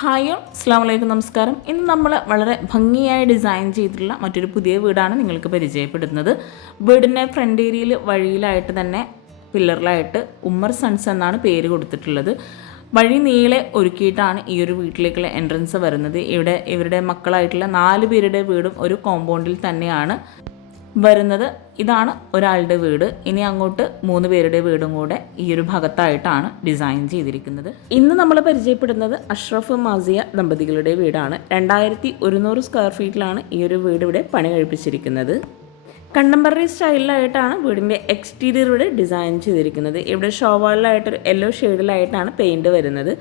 Hi അസ്സലാമു അലൈക്കും, നമസ്കാരം. ഇന്ന് നമ്മൾ വളരെ ഭംഗിയായി ഡിസൈൻ ചെയ്തിട്ടുള്ള മറ്റൊരു പുതിയ വീടാണ് നിങ്ങൾക്ക് പരിചയപ്പെടുത്തുന്നത്. വീടിൻ്റെ ഫ്രണ്ട് ഏരിയയിൽ വഴിയിലായിട്ട് തന്നെ പില്ലറിലായിട്ട് ഉമ്മർ സൺസ് എന്നാണ് പേര് കൊടുത്തിട്ടുള്ളത്. വഴി നീളെ ഒരുക്കിയിട്ടാണ് ഈ ഒരു വീട്ടിലേക്കുള്ള എൻട്രൻസ് വരുന്നത്. ഇവിടെ ഇവരുടെ മക്കളായിട്ടുള്ള 4 പേരുടെ വീടും ഒരു കോമ്പൗണ്ടിൽ തന്നെയാണ് വരുന്നത്. ഇതാണ് ഒരാളുടെ വീട്. ഇനി അങ്ങോട്ട് 3 പേരുടെ വീടും കൂടെ ഈ ഒരു ഭാഗത്തായിട്ടാണ് ഡിസൈൻ ചെയ്തിരിക്കുന്നത്. ഇന്ന് നമ്മൾ പരിചയപ്പെടുന്നത് അഷ്റഫ് മാസിയ ദമ്പതികളുടെ വീടാണ്. 2100 സ്ക്വയർ ഫീറ്റിലാണ് ഈ ഒരു വീട് ഇവിടെ പണി കഴിപ്പിച്ചിരിക്കുന്നത്. കണ്ടംപററി സ്റ്റൈലിലായിട്ടാണ് വീടിൻ്റെ എക്സ്റ്റീരിയർ ഇവിടെ ഡിസൈൻ ചെയ്തിരിക്കുന്നത്. ഇവിടെ ഷോവാളിലായിട്ടൊരു യെല്ലോ ഷെയ്ഡിലായിട്ടാണ് പെയിൻറ് വരുന്നത്.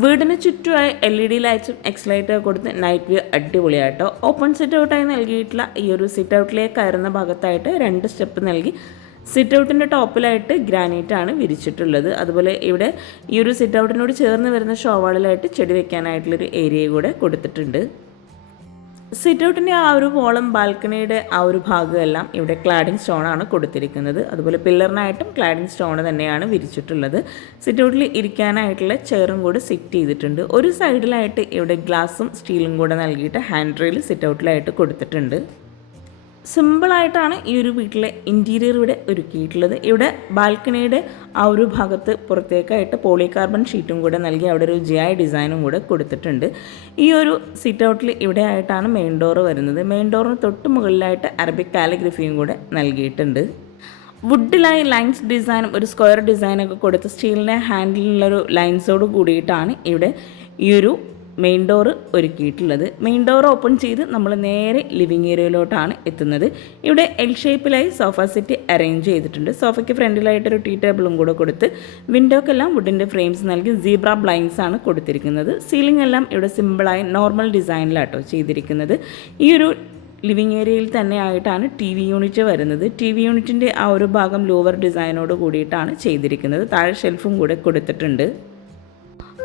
വീടിന് ചുറ്റുമായി LED ലൈറ്റ്സും എക്സ്ലൈറ്റൊക്കെ കൊടുത്ത് നൈറ്റ് വ്യൂ അടിപൊളിയായിട്ടോ. ഓപ്പൺ സിറ്റ് ഔട്ടായി നൽകിയിട്ടുള്ള ഈ ഒരു സിറ്റ് ഔട്ടിലേക്ക് കയറുന്ന ഭാഗത്തായിട്ട് 2 സ്റ്റെപ്പ് നൽകി സിറ്റ് ഔട്ടിൻ്റെ ടോപ്പിലായിട്ട് ഗ്രാനൈറ്റാണ് വിരിച്ചിട്ടുള്ളത്. അതുപോലെ ഇവിടെ ഈ ഒരു സിറ്റ് ഔട്ടിനോട് ചേർന്ന് വരുന്ന ഷോവാളിലായിട്ട് ചെടി വെക്കാനായിട്ടുള്ളൊരു ഏരിയ കൂടെ കൊടുത്തിട്ടുണ്ട്. സിറ്റ് ഔട്ടിൻ്റെ ആ ഒരു വോളും ബാൽക്കണിയുടെ ആ ഒരു ഭാഗമെല്ലാം ഇവിടെ ക്ലാഡിംഗ് സ്റ്റോണാണ് കൊടുത്തിരിക്കുന്നത്. അതുപോലെ പില്ലറിനായിട്ടും ക്ലാഡിംഗ് സ്റ്റോൺ തന്നെയാണ് വിരിച്ചിട്ടുള്ളത്. സിറ്റ് ഔട്ടിൽ ഇരിക്കാനായിട്ടുള്ള ചെയറും കൂടെ സെറ്റ് ചെയ്തിട്ടുണ്ട്. ഒരു സൈഡിലായിട്ട് ഇവിടെ ഗ്ലാസും സ്റ്റീലും കൂടെ നൽകിയിട്ട് ഹാൻഡ് റെയിൽ സിറ്റ് ഔട്ടിലായിട്ട് കൊടുത്തിട്ടുണ്ട്. സിമ്പിളായിട്ടാണ് ഈ ഒരു വീട്ടിലെ ഇൻറ്റീരിയർ ഇവിടെ ഒരുക്കിയിട്ടുള്ളത്. ഇവിടെ ബാൽക്കണിയുടെ ആ ഒരു ഭാഗത്ത് പുറത്തേക്കായിട്ട് പോളികാർബൺ ഷീറ്റും കൂടെ നൽകി അവിടെ ഒരു GI ഡിസൈനും കൂടെ കൊടുത്തിട്ടുണ്ട്. ഈ ഒരു സിറ്റ് ഔട്ടിൽ ഇവിടെ ആയിട്ടാണ് മെയിൻ ഡോറ് വരുന്നത്. മെയിൻ ഡോറിന് തൊട്ട് മുകളിലായിട്ട് അറബിക് കാലിഗ്രഫിയും കൂടെ നൽകിയിട്ടുണ്ട്. വുഡിലായി ലൈൻസ് ഡിസൈനും ഒരു സ്ക്വയർ ഡിസൈനൊക്കെ കൊടുത്ത് സ്റ്റീലിൻ്റെ ഹാൻഡിലുള്ളൊരു ലൈൻസോട് കൂടിയിട്ടാണ് ഇവിടെ ഈ ഒരു മെയിൻ ഡോറ് ഒരുക്കിയിട്ടുള്ളത്. മെയിൻ ഡോർ ഓപ്പൺ ചെയ്ത് നമ്മൾ നേരെ ലിവിങ് ഏരിയയിലോട്ടാണ് എത്തുന്നത്. ഇവിടെ L ഷേപ്പിലായി സോഫ സെറ്റ് അറേഞ്ച് ചെയ്തിട്ടുണ്ട്. സോഫയ്ക്ക് ഫ്രണ്ടിലായിട്ടൊരു ടീ ടേബിളും കൂടെ കൊടുത്ത് വിൻഡോക്കെല്ലാം വുഡിൻ്റെ ഫ്രെയിംസ് നൽകി സീബ്ര ബ്ലൈൻഡ്സ് ആണ് കൊടുത്തിരിക്കുന്നത്. സീലിംഗ് എല്ലാം ഇവിടെ സിമ്പിളായി നോർമൽ ഡിസൈനിലാട്ടോ ചെയ്തിരിക്കുന്നത്. ഈ ഒരു ലിവിങ് ഏരിയയിൽ തന്നെ ആയിട്ടാണ് TV യൂണിറ്റ് വരുന്നത്. TV യൂണിറ്റിൻ്റെ ആ ഒരു ഭാഗം ലോവർ ഡിസൈനോട് കൂടിയിട്ടാണ് ചെയ്തിരിക്കുന്നത്. താഴെ ഷെൽഫും കൂടെ കൊടുത്തിട്ടുണ്ട്.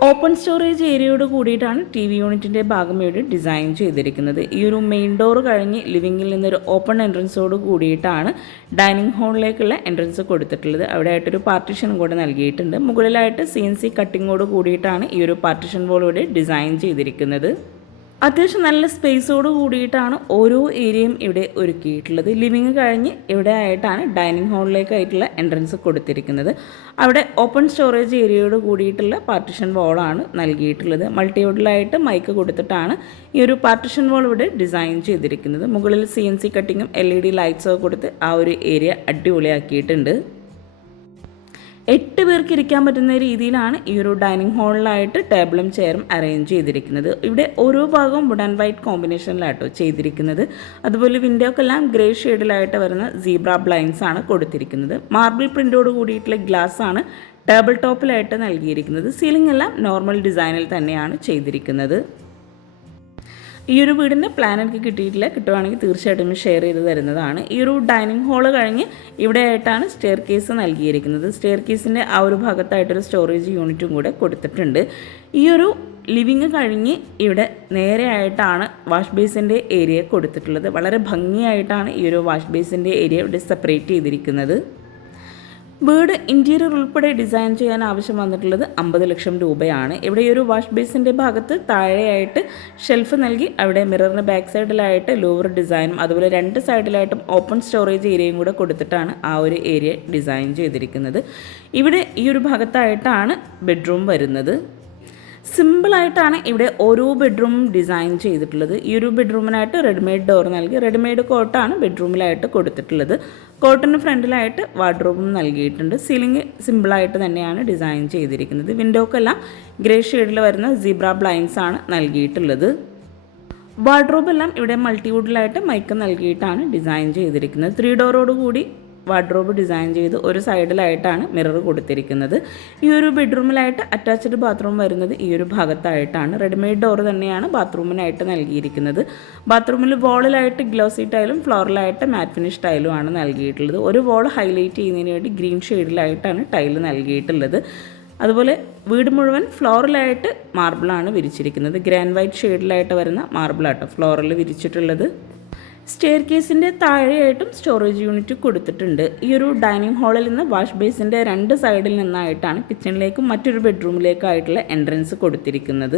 ഓപ്പൺ സ്റ്റോറേജ് ഏരിയയോട് കൂടിയിട്ടാണ് TV യൂണിറ്റിൻ്റെ ഭാഗം ഇവിടെ ഡിസൈൻ ചെയ്തിരിക്കുന്നത്. ഈ ഒരു മെയിൻ ഡോർ കഴിഞ്ഞ് ലിവിങ്ങിൽ നിന്നൊരു ഓപ്പൺ എൻട്രൻസോട് കൂടിയിട്ടാണ് ഡൈനിങ് ഹാളിലേക്കുള്ള എൻട്രൻസ് കൊടുത്തിട്ടുള്ളത്. അവിടെ ആയിട്ടൊരു പാർട്ടീഷൻ കൂടെ നൽകിയിട്ടുണ്ട്. മുകളിലായിട്ട് CNC കട്ടിങ്ങോട് കൂടിയിട്ടാണ് ഈ ഒരു പാർട്ടീഷൻ വോൾ ഇവിടെ ഡിസൈൻ ചെയ്തിരിക്കുന്നത്. അത്യാവശ്യം നല്ല സ്പേസോട് കൂടിയിട്ടാണ് ഓരോ ഏരിയയും ഇവിടെ ഒരുക്കിയിട്ടുള്ളത്. ലിവിങ് കഴിഞ്ഞ് ഇവിടെ ആയിട്ടാണ് ഡൈനിങ് ഹാളിലേക്കായിട്ടുള്ള എൻട്രൻസ് കൊടുത്തിരിക്കുന്നത്. അവിടെ ഓപ്പൺ സ്റ്റോറേജ് ഏരിയയോട് കൂടിയിട്ടുള്ള പാർട്ടിഷൻ വാളാണ് നൽകിയിട്ടുള്ളത്. മൾട്ടിവുഡിലായിട്ട് മൈക്ക് കൊടുത്തിട്ടാണ് ഈ ഒരു പാർട്ടിഷൻ വാൾ ഇവിടെ ഡിസൈൻ ചെയ്തിരിക്കുന്നത്. മുകളിൽ CNC കട്ടിങ്ങും LED ലൈറ്റ്സൊക്കെ കൊടുത്ത് ആ ഒരു ഏരിയ അടിപൊളിയാക്കിയിട്ടുണ്ട്. 8 പേർക്ക് ഇരിക്കാൻ പറ്റുന്ന രീതിയിലാണ് ഈ ഒരു ഡൈനിങ് ഹാളിലായിട്ട് ടേബിളും ചെയറും അറേഞ്ച് ചെയ്തിരിക്കുന്നത്. ഇവിടെ ഓരോ ഭാഗവും വുഡ് ആൻഡ് വൈറ്റ് കോമ്പിനേഷനിലായിട്ടോ ചെയ്തിരിക്കുന്നത്. അതുപോലെ വിൻഡോക്കെല്ലാം ഗ്രേ ഷെയ്ഡിലായിട്ട് വരുന്ന സീബ്ര ബ്ലൈൻഡ്സ് ആണ് കൊടുത്തിരിക്കുന്നത്. മാർബിൾ പ്രിൻ്റോട് കൂടിയിട്ടുള്ള ഗ്ലാസ് ആണ് ടേബിൾ ടോപ്പിലായിട്ട് നൽകിയിരിക്കുന്നത്. സീലിംഗ് എല്ലാം നോർമൽ ഡിസൈനിൽ തന്നെയാണ് ചെയ്തിരിക്കുന്നത്. ഈ ഒരു വീടിൻ്റെ പ്ലാൻ എനിക്ക് കിട്ടിയിട്ടില്ല. കിട്ടുവാണെങ്കിൽ തീർച്ചയായിട്ടും ഷെയർ ചെയ്ത് തരുന്നതാണ്. ഈ ഒരു ഡൈനിങ് ഹാള് കഴിഞ്ഞ് ഇവിടെ ആയിട്ടാണ് സ്റ്റെയർ കേസ് നൽകിയിരിക്കുന്നത്. സ്റ്റെയർ കേസിൻ്റെ ആ ഒരു ഭാഗത്തായിട്ടൊരു സ്റ്റോറേജ് യൂണിറ്റും കൂടെ കൊടുത്തിട്ടുണ്ട്. ഈ ഒരു ലിവിങ് കഴിഞ്ഞ് ഇവിടെ നേരെ ആയിട്ടാണ് വാഷ് ബേസിൻ്റെ ഏരിയ കൊടുത്തിട്ടുള്ളത്. വളരെ ഭംഗിയായിട്ടാണ് ഈ ഒരു വാഷ് ബേസിൻ്റെ ഏരിയ ഇവിടെ സെപ്പറേറ്റ് ചെയ്തിരിക്കുന്നത്. വീട് ഇൻറ്റീരിയർ ഉൾപ്പെടെ ഡിസൈൻ ചെയ്യാൻ ആവശ്യം വന്നിട്ടുള്ളത് 50 ലക്ഷം രൂപയാണ്. ഇവിടെ ഈ ഒരു വാഷ് ബേസിൻ്റെ ഭാഗത്ത് താഴെയായിട്ട് ഷെൽഫ് നൽകി അവിടെ മിററിന് ബാക്ക് സൈഡിലായിട്ട് ലോവർ ഡിസൈനും അതുപോലെ 2 സൈഡിലായിട്ടും ഓപ്പൺ സ്റ്റോറേജ് ഏരിയയും കൂടെ കൊടുത്തിട്ടാണ് ആ ഒരു ഏരിയ ഡിസൈൻ ചെയ്തിരിക്കുന്നത്. ഇവിടെ ഈ ഒരു ഭാഗത്തായിട്ടാണ് ബെഡ്റൂം വരുന്നത്. സിമ്പിളായിട്ടാണ് ഇവിടെ ഓരോ ബെഡ്റൂമും ഡിസൈൻ ചെയ്തിട്ടുള്ളത്. ഈ ഒരു ബെഡ്റൂമിനായിട്ട് റെഡിമെയ്ഡ് ഡോർ നൽകി റെഡിമെയ്ഡ് കോട്ടാണ് ബെഡ്റൂമിലായിട്ട് കൊടുത്തിട്ടുള്ളത്. കോട്ടിന് ഫ്രണ്ടിലായിട്ട് വാർഡ്രോബും നൽകിയിട്ടുണ്ട്. സീലിംഗ് സിമ്പിളായിട്ട് തന്നെയാണ് ഡിസൈൻ ചെയ്തിരിക്കുന്നത്. വിൻഡോക്കെല്ലാം ഗ്രേ ഷെയ്ഡിൽ വരുന്ന സീബ്ര ബ്ലൈൻഡ്സ് ആണ് നൽകിയിട്ടുള്ളത്. വാർഡ്രോബെല്ലാം ഇവിടെ മൾട്ടിവുഡിലായിട്ട് മൈക്ക് നൽകിയിട്ടാണ് ഡിസൈൻ ചെയ്തിരിക്കുന്നത്. 3 ഡോറോട് കൂടി വാർഡ്രോബ് ഡിസൈൻ ചെയ്ത് ഒരു സൈഡിലായിട്ടാണ് മിറർ കൊടുത്തിരിക്കുന്നത്. ഈ ഒരു ബെഡ്റൂമിലായിട്ട് അറ്റാച്ച്ഡ് ബാത്റൂം വരുന്നത് ഈ ഒരു ഭാഗത്തായിട്ടാണ്. റെഡിമെയ്ഡ് ഡോർ തന്നെയാണ് ബാത്റൂമിനായിട്ട് നൽകിയിരിക്കുന്നത്. ബാത്റൂമിൽ വോളിലായിട്ട് ഗ്ലോസി ടൈലും ഫ്ലോറിലായിട്ട് മാറ്റ് ഫിനിഷ് ടൈലും ആണ് നൽകിയിട്ടുള്ളത്. ഒരു വോൾ ഹൈലൈറ്റ് ചെയ്യുന്നതിന് വേണ്ടി ഗ്രീൻ ഷെയ്ഡിലായിട്ടാണ് ടൈൽ നൽകിയിട്ടുള്ളത്. അതുപോലെ വീട് മുഴുവൻ ഫ്ലോറിലായിട്ട് മാർബിളാണ് വിരിച്ചിരിക്കുന്നത്. ഗ്രാൻഡ് വൈറ്റ് ഷെയ്ഡിലായിട്ട് വരുന്ന മാർബിളാട്ടോ ഫ്ലോറിൽ വിരിച്ചിട്ടുള്ളത്. സ്റ്റെയർ കേസിൻ്റെ താഴെയായിട്ടും സ്റ്റോറേജ് യൂണിറ്റ് കൊടുത്തിട്ടുണ്ട്. ഈ ഒരു ഡൈനിങ് ഹാളിൽ നിന്ന് വാഷ് ബേസിൻ്റെ 2 സൈഡിൽ നിന്നായിട്ടാണ് കിച്ചണിലേക്കും മറ്റൊരു ബെഡ്റൂമിലേക്കായിട്ടുള്ള എൻട്രൻസ് കൊടുത്തിരിക്കുന്നത്.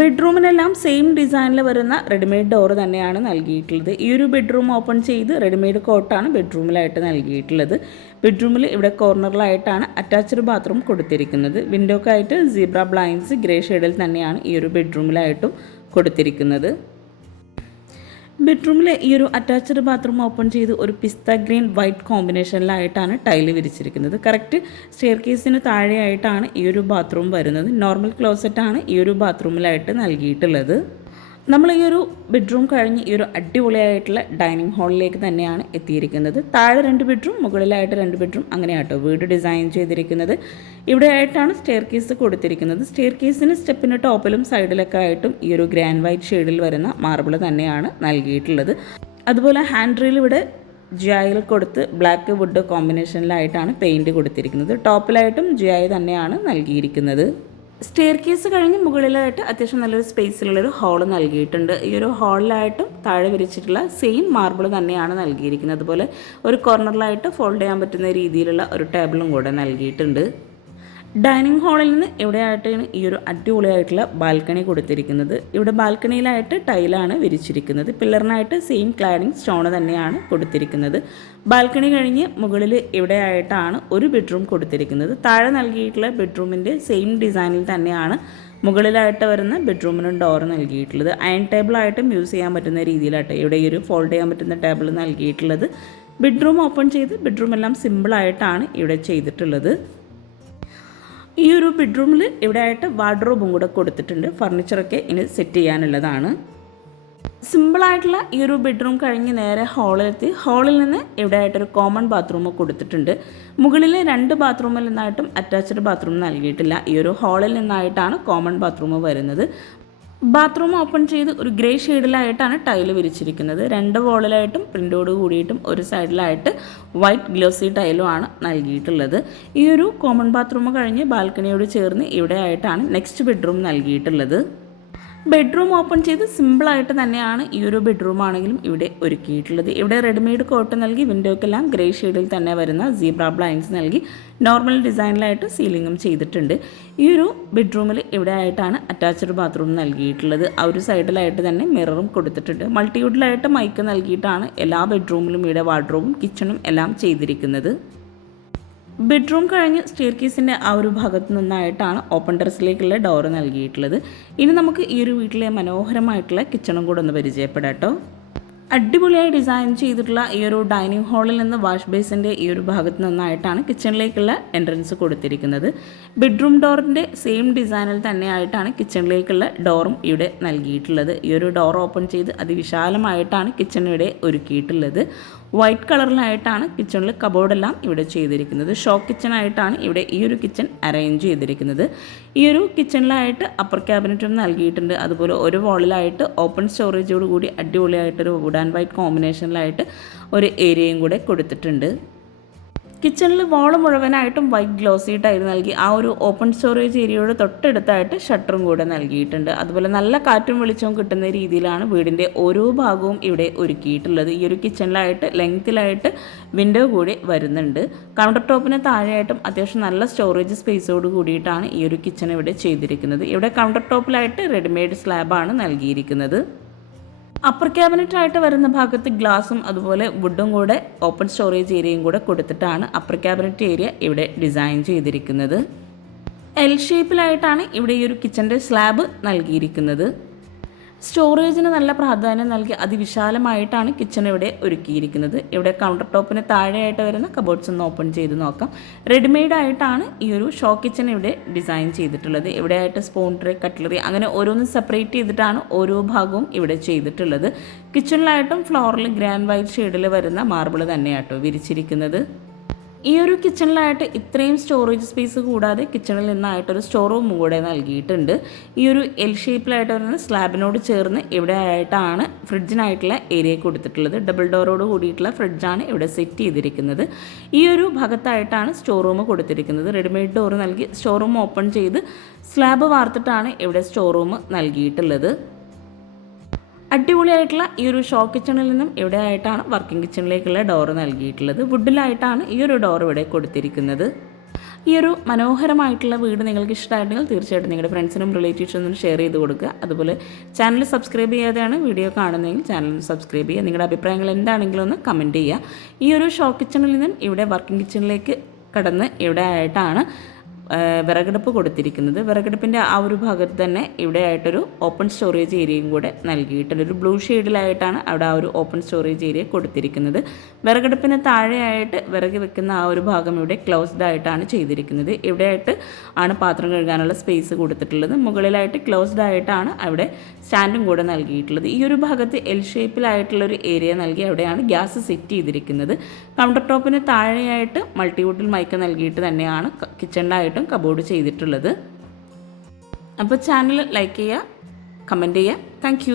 ബെഡ്റൂമിനെല്ലാം സെയിം ഡിസൈനിൽ വരുന്ന റെഡിമെയ്ഡ് ഡോർ തന്നെയാണ് നൽകിയിട്ടുള്ളത്. ഈ ഒരു ബെഡ്റൂം ഓപ്പൺ ചെയ്ത് റെഡിമെയ്ഡ് കോട്ടാണ് ബെഡ്റൂമിലായിട്ട് നൽകിയിട്ടുള്ളത്. ബെഡ്റൂമിൽ ഇവിടെ കോർണറിലായിട്ടാണ് അറ്റാച്ച്ഡ് ബാത്റൂം കൊടുത്തിരിക്കുന്നത്. വിൻഡോക്കായിട്ട് സീബ്ര ബ്ലൈൻഡ്സ് ഗ്രേ ഷെയ്ഡിൽ തന്നെയാണ് ഈ ഒരു ബെഡ്റൂമിലായിട്ടും കൊടുത്തിരിക്കുന്നത്. ബെഡ്റൂമിലെ ഈ ഒരു അറ്റാച്ച്ഡ് ബാത്റൂം ഓപ്പൺ ചെയ്ത് ഒരു പിസ്ത ഗ്രീൻ വൈറ്റ് കോമ്പിനേഷനിലായിട്ടാണ് ടൈല് വിരിച്ചിരിക്കുന്നത്. കറക്റ്റ് സ്റ്റെയർ കേസിന് താഴെയായിട്ടാണ് ഈ ഒരു ബാത്റൂം വരുന്നത്. നോർമൽ ക്ലോസറ്റാണ് ഈ ഒരു ബാത്റൂമിലായിട്ട് നൽകിയിട്ടുള്ളത്. നമ്മൾ ഈ ഒരു ബെഡ്റൂം കഴിഞ്ഞ് ഈ ഒരു അടിപൊളിയായിട്ടുള്ള ഡൈനിങ് ഹാളിലേക്ക് തന്നെയാണ് എത്തിയിരിക്കുന്നത്. താഴെ 2 ബെഡ്റൂം, മുകളിലായിട്ട് 2 ബെഡ്റൂം, അങ്ങനെയാട്ടോ വീട് ഡിസൈൻ ചെയ്തിരിക്കുന്നത്. ഇവിടെ ആയിട്ടാണ് സ്റ്റെയർ കേസ് കൊടുത്തിരിക്കുന്നത്. സ്റ്റെയർ കേസിന് സ്റ്റെപ്പിന് ടോപ്പിലും സൈഡിലൊക്കെ ആയിട്ടും ഈ ഒരു ഗ്രാൻഡ് വൈറ്റ് ഷെയ്ഡിൽ വരുന്ന മാർബിൾ തന്നെയാണ് നൽകിയിട്ടുള്ളത്. അതുപോലെ ഹാൻഡ് റെയിൽ ഇവിടെ ജിഐയിൽ കൊടുത്ത് ബ്ലാക്ക് വുഡ് കോമ്പിനേഷനിലായിട്ടാണ് പെയിൻറ് കൊടുത്തിരിക്കുന്നത്. ടോപ്പിലായിട്ടും ജിഐ തന്നെയാണ് നൽകിയിരിക്കുന്നത്. സ്റ്റെയർ കേസ് കഴിഞ്ഞ് മുകളിലായിട്ട് അത്യാവശ്യം നല്ലൊരു സ്പേസിലുള്ളൊരു ഹാള് നൽകിയിട്ടുണ്ട്. ഈ ഒരു ഹാളിലായിട്ടും താഴെ വിരിച്ചിട്ടുള്ള സെയിം മാർബിൾ തന്നെയാണ് നൽകിയിരിക്കുന്നത്. അതുപോലെ ഒരു കോർണറിലായിട്ട് ഫോൾഡ് ചെയ്യാൻ പറ്റുന്ന രീതിയിലുള്ള ഒരു ടേബിളും കൂടെ നൽകിയിട്ടുണ്ട്. ഡൈനിങ് ഹാളിൽ നിന്ന് ഇവിടെയായിട്ടാണ് ഈ ഒരു അടിപൊളിയായിട്ടുള്ള ബാൽക്കണി കൊടുത്തിരിക്കുന്നത്. ഇവിടെ ബാൽക്കണിയിലായിട്ട് ടൈലാണ് വിരിച്ചിരിക്കുന്നത്. പില്ലറിനായിട്ട് സെയിം ക്ലാഡിങ് സ്റ്റോൺ തന്നെയാണ് കൊടുത്തിരിക്കുന്നത്. ബാൽക്കണി കഴിഞ്ഞ് മുകളിൽ ഇവിടെയായിട്ടാണ് ഒരു ബെഡ്റൂം കൊടുത്തിരിക്കുന്നത്. താഴെ നൽകിയിട്ടുള്ള ബെഡ്റൂമിൻ്റെ സെയിം ഡിസൈനിൽ തന്നെയാണ് മുകളിലായിട്ട് വരുന്ന ബെഡ്റൂമിനും ഡോർ നൽകിയിട്ടുള്ളത്. അയൺ ടേബിളായിട്ടും യൂസ് ചെയ്യാൻ പറ്റുന്ന രീതിയിലായിട്ട് ഇവിടെ ഈ ഒരു ഫോൾഡ് ചെയ്യാൻ പറ്റുന്ന ടേബിൾ നൽകിയിട്ടുള്ളത്. ബെഡ്റൂം ഓപ്പൺ ചെയ്ത് ബെഡ്റൂമെല്ലാം സിമ്പിളായിട്ടാണ് ഇവിടെ ചെയ്തിട്ടുള്ളത്. ഈ ഒരു ബെഡ്റൂമിൽ ഇവിടെ ആയിട്ട് വാർഡ്രോബും കൂടെ കൊടുത്തിട്ടുണ്ട്. ഫർണിച്ചറൊക്കെ ഇനി സെറ്റ് ചെയ്യാനുള്ളതാണ്. സിമ്പിളായിട്ടുള്ള ഈ ഒരു ബെഡ്റൂം കഴിഞ്ഞ് നേരെ ഹാളിലെത്തി. ഹാളിൽ നിന്ന് ഇവിടെ ആയിട്ടൊരു കോമൺ ബാത്റൂം കൊടുത്തിട്ടുണ്ട്. മുകളിൽ 2 ബാത്റൂമിൽ നിന്നായിട്ടും അറ്റാച്ച്ഡ് ബാത്റൂം നൽകിയിട്ടില്ല. ഈ ഒരു ഹാളിൽ നിന്നായിട്ടാണ് കോമൺ ബാത്റൂം വരുന്നത്. ബാത്റൂം ഓപ്പൺ ചെയ്ത് ഒരു ഗ്രേ ഷെയ്ഡിലായിട്ടാണ് ടൈല് വിരിച്ചിരിക്കുന്നത്. 2 വോളിലായിട്ടും പ്രിൻ്റോട് കൂടിയിട്ടും ഒരു സൈഡിലായിട്ട് വൈറ്റ് ഗ്ലോസി ടൈലും ആണ് നൽകിയിട്ടുള്ളത്. ഈ ഒരു കോമൺ ബാത്റൂം കഴിഞ്ഞ് ബാൽക്കണിയോട് ചേർന്ന് ഇവിടെ ആയിട്ടാണ് നെക്സ്റ്റ് ബെഡ്റൂം നൽകിയിട്ടുള്ളത്. ബെഡ്റൂം ഓപ്പൺ ചെയ്ത് സിമ്പിളായിട്ട് തന്നെയാണ് ഈ ഒരു ബെഡ്റൂം ആണെങ്കിലും ഇവിടെ ഒരുക്കിയിട്ടുള്ളത്. ഇവിടെ റെഡിമെയ്ഡ് കോട്ട് നൽകി വിൻഡോക്കെല്ലാം ഗ്രേ ഷെയ്ഡിൽ തന്നെ വരുന്ന സീബ്ര ബ്ലൈൻഡ്സ് നൽകി നോർമൽ ഡിസൈനിലായിട്ട് സീലിങ്ങും ചെയ്തിട്ടുണ്ട്. ഈ ഒരു ബെഡ്റൂമിൽ ഇവിടെ ആയിട്ടാണ് അറ്റാച്ച്ഡ് ബാത്റൂം നൽകിയിട്ടുള്ളത്. ആ ഒരു സൈഡിലായിട്ട് തന്നെ മിററും കൊടുത്തിട്ടുണ്ട്. മൾട്ടിവുഡിലായിട്ട് മൈക്ക് നൽകിയിട്ടാണ് എല്ലാ ബെഡ്റൂമിലും ഇവിടെ വാർഡ്രോബും കിച്ചണും എല്ലാം ചെയ്തിരിക്കുന്നത്. ബെഡ്റൂം കഴിഞ്ഞ് സ്റ്റെയർ കേസിൻ്റെ ആ ഒരു ഭാഗത്ത് നിന്നായിട്ടാണ് ഓപ്പൺ ടെറസിലേക്കുള്ള ഡോറ് നൽകിയിട്ടുള്ളത്. ഇനി നമുക്ക് ഈ ഒരു വീട്ടിലെ മനോഹരമായിട്ടുള്ള കിച്ചണും കൂടെ ഒന്ന് പരിചയപ്പെടാം കേട്ടോ. അടിപൊളിയായി ഡിസൈൻ ചെയ്തിട്ടുള്ള ഈ ഒരു ഡൈനിങ് ഹാളിൽ നിന്ന് വാഷ് ബേസിൻ്റെ ഈ ഒരു ഭാഗത്ത് നിന്നായിട്ടാണ് കിച്ചണിലേക്കുള്ള എൻട്രൻസ് കൊടുത്തിരിക്കുന്നത്. ബെഡ്റൂം ഡോറിൻ്റെ സെയിം ഡിസൈനിൽ തന്നെയായിട്ടാണ് കിച്ചണിലേക്കുള്ള ഡോറും ഇവിടെ നൽകിയിട്ടുള്ളത്. ഈ ഒരു ഡോർ ഓപ്പൺ ചെയ്ത് അതിവിശാലമായിട്ടാണ് കിച്ചൺ ഇവിടെ ഒരുക്കിയിട്ടുള്ളത്. വൈറ്റ് കളറിലായിട്ടാണ് കിച്ചണിൽ കബോർഡെല്ലാം ഇവിടെ ചെയ്തിരിക്കുന്നത്. ഷോ കിച്ചണായിട്ടാണ് ഇവിടെ ഈ ഒരു കിച്ചൺ അറേഞ്ച് ചെയ്തിരിക്കുന്നത്. ഈ ഒരു കിച്ചണിലായിട്ട് അപ്പർ ക്യാബിനറ്റും നൽകിയിട്ടുണ്ട്. അതുപോലെ ഒരു വാളിലായിട്ട് ഓപ്പൺ സ്റ്റോറേജോട് കൂടി അടിപൊളിയായിട്ടൊരു വുഡ് ആൻഡ് വൈറ്റ് കോമ്പിനേഷനിലായിട്ട് ഒരു ഏരിയയും കൂടെ കൊടുത്തിട്ടുണ്ട്. കിച്ചണിൽ വാള് മുഴുവനായിട്ടും വൈറ്റ് ഗ്ലോസി ടൈൽ നൽകി ആ ഒരു ഓപ്പൺ സ്റ്റോറേജ് ഏരിയയോട് തൊട്ടടുത്തായിട്ട് ഷട്ടറും കൂടെ നൽകിയിട്ടുണ്ട്. അതുപോലെ നല്ല കാറ്റും വെളിച്ചവും കിട്ടുന്ന രീതിയിലാണ് വീടിൻ്റെ ഓരോ ഭാഗവും ഇവിടെ ഒരുക്കിയിട്ടുള്ളത്. ഈ ഒരു കിച്ചണിലായിട്ട് ലെങ്ത്തിലായിട്ട് വിൻഡോ കൂടി വരുന്നുണ്ട്. കൗണ്ടർ ടോപ്പിന് താഴെയായിട്ടും അത്യാവശ്യം നല്ല സ്റ്റോറേജ് സ്പേസോട് കൂടിയിട്ടാണ് ഈ ഒരു കിച്ചൺ ഇവിടെ ചെയ്തിരിക്കുന്നത്. ഇവിടെ കൗണ്ടർ ടോപ്പിലായിട്ട് റെഡിമെയ്ഡ് സ്ലാബാണ് നൽകിയിരിക്കുന്നത്. അപ്പർ ക്യാബിനറ്റായിട്ട് വരുന്ന ഭാഗത്ത് ഗ്ലാസും അതുപോലെ വുഡും കൂടെ ഓപ്പൺ സ്റ്റോറേജ് ഏരിയയും കൂടെ കൊടുത്തിട്ടാണ് അപ്പർ ക്യാബിനറ്റ് ഏരിയ ഇവിടെ ഡിസൈൻ ചെയ്തിരിക്കുന്നത്. എൽ ഷേപ്പിലായിട്ടാണ് ഇവിടെ ഈ ഒരു കിച്ചൻ്റെ സ്ലാബ് നൽകിയിരിക്കുന്നത്. സ്റ്റോറേജിന് നല്ല പ്രാധാന്യം നൽകി അതിവിശാലമായിട്ടാണ് കിച്ചൺ ഇവിടെ ഒരുക്കിയിരിക്കുന്നത്. ഇവിടെ കൗണ്ടർ ടോപ്പിന് താഴെയായിട്ട് വരുന്ന കബോർഡ്സ് ഒന്ന് ഓപ്പൺ ചെയ്ത് നോക്കാം. റെഡിമെയ്ഡ് ആയിട്ടാണ് ഈ ഒരു ഷോ കിച്ചൺ ഇവിടെ ഡിസൈൻ ചെയ്തിട്ടുള്ളത്. ഇവിടെ ആയിട്ട് സ്പൂൺ ട്രേ, കട്ട്ലറി അങ്ങനെ ഓരോന്നും സെപ്പറേറ്റ് ചെയ്തിട്ടാണ് ഓരോ ഭാഗവും ഇവിടെ ചെയ്തിട്ടുള്ളത്. കിച്ചണിലായിട്ടും ഫ്ലോറിൽ ഗ്രാൻഡ് വൈറ്റ് ഷെയ്ഡിൽ വരുന്ന മാർബിൾ തന്നെയാട്ടോ വിരിച്ചിരിക്കുന്നത്. ഈ ഒരു കിച്ചണിലായിട്ട് ഇത്രയും സ്റ്റോറേജ് സ്പേസ് കൂടാതെ കിച്ചണിൽ നിന്നായിട്ടൊരു സ്റ്റോർ റൂം കൂടെ നൽകിയിട്ടുണ്ട്. ഈ ഒരു എൽ ഷേപ്പിലായിട്ട് വരുന്ന സ്ലാബിനോട് ചേർന്ന് ഇവിടെ ആയിട്ടാണ് ഫ്രിഡ്ജിനായിട്ടുള്ള ഏരിയ കൊടുത്തിട്ടുള്ളത്. ഡബിൾ ഡോറോട് കൂടിയിട്ടുള്ള ഫ്രിഡ്ജാണ് ഇവിടെ സെറ്റ് ചെയ്തിരിക്കുന്നത്. ഈ ഒരു ഭാഗത്തായിട്ടാണ് സ്റ്റോർ റൂം കൊടുത്തിരിക്കുന്നത്. റെഡിമെയ്ഡ് ഡോർ നൽകി സ്റ്റോർ റൂം ഓപ്പൺ ചെയ്ത് സ്ലാബ് വാർത്തിട്ടാണ് ഇവിടെ സ്റ്റോർ റൂം നൽകിയിട്ടുള്ളത്. അടിപൊളിയായിട്ടുള്ള ഈ ഒരു ഷോ കിച്ചണിൽ നിന്നും ഇവിടെ ആയിട്ടാണ് വർക്കിംഗ് കിച്ചണിലേക്കുള്ള ഡോറ് നൽകിയിട്ടുള്ളത്. വുഡിലായിട്ടാണ് ഈ ഒരു ഡോർ ഇവിടെ കൊടുത്തിരിക്കുന്നത്. ഈ ഒരു മനോഹരമായിട്ടുള്ള വീട് നിങ്ങൾക്ക് ഇഷ്ടമായിട്ടുണ്ടെങ്കിൽ തീർച്ചയായിട്ടും നിങ്ങളുടെ ഫ്രണ്ട്സിനും റിലേറ്റീവ്സിനും ഷെയർ ചെയ്ത് കൊടുക്കുക. അതുപോലെ ചാനൽ സബ്സ്ക്രൈബ് ചെയ്യാതെയാണ് വീഡിയോ കാണുന്നതെങ്കിൽ ചാനൽ സബ്സ്ക്രൈബ് ചെയ്യുക. നിങ്ങളുടെ അഭിപ്രായങ്ങൾ എന്താണെങ്കിലും ഒന്ന് കമൻറ്റ് ചെയ്യുക. ഈ ഒരു ഷോ കിച്ചണിൽ നിന്നും ഇവിടെ വർക്കിംഗ് കിച്ചണിലേക്ക് കടന്ന് ഇവിടെ ആയിട്ടാണ് വിറകടുപ്പ് കൊടുത്തിരിക്കുന്നത്. വിറകടുപ്പിൻ്റെ ആ ഒരു ഭാഗത്ത് തന്നെ ഇവിടെ ആയിട്ടൊരു ഓപ്പൺ സ്റ്റോറേജ് ഏരിയയും കൂടെ നൽകിയിട്ടുണ്ട്. ഒരു ബ്ലൂ ഷെയ്ഡിലായിട്ടാണ് അവിടെ ആ ഒരു ഓപ്പൺ സ്റ്റോറേജ് ഏരിയ കൊടുത്തിരിക്കുന്നത്. വിറകടുപ്പിന് താഴെയായിട്ട് വിറക് വെക്കുന്ന ആ ഒരു ഭാഗം ഇവിടെ ക്ലോസ്ഡ് ആയിട്ടാണ് ചെയ്തിരിക്കുന്നത്. ഇവിടെ ആയിട്ട് ആണ് പാത്രം കഴുകാനുള്ള സ്പേസ് കൊടുത്തിട്ടുള്ളത്. മുകളിലായിട്ട് ക്ലോസ്ഡ് ആയിട്ടാണ് അവിടെ സ്റ്റാൻഡും കൂടെ നൽകിയിട്ടുള്ളത്. ഈ ഒരു ഭാഗത്ത് എൽ ഷേപ്പിലായിട്ടുള്ളൊരു ഏരിയ നൽകി അവിടെയാണ് ഗ്യാസ് സെറ്റ് ചെയ്തിരിക്കുന്നത്. കൗണ്ടർ ടോപ്പിന് താഴെയായിട്ട് മൾട്ടിവുഡിൽ മൈക്ക് നൽകിയിട്ട് തന്നെയാണ് കിച്ചണിലായിട്ട് കബോർഡ് ചെയ്തിട്ടുള്ളത്. അപ്പോൾ ചാനൽ ലൈക്ക് ചെയ്യുക, കമൻറ്റ് ചെയ്യുക. താങ്ക്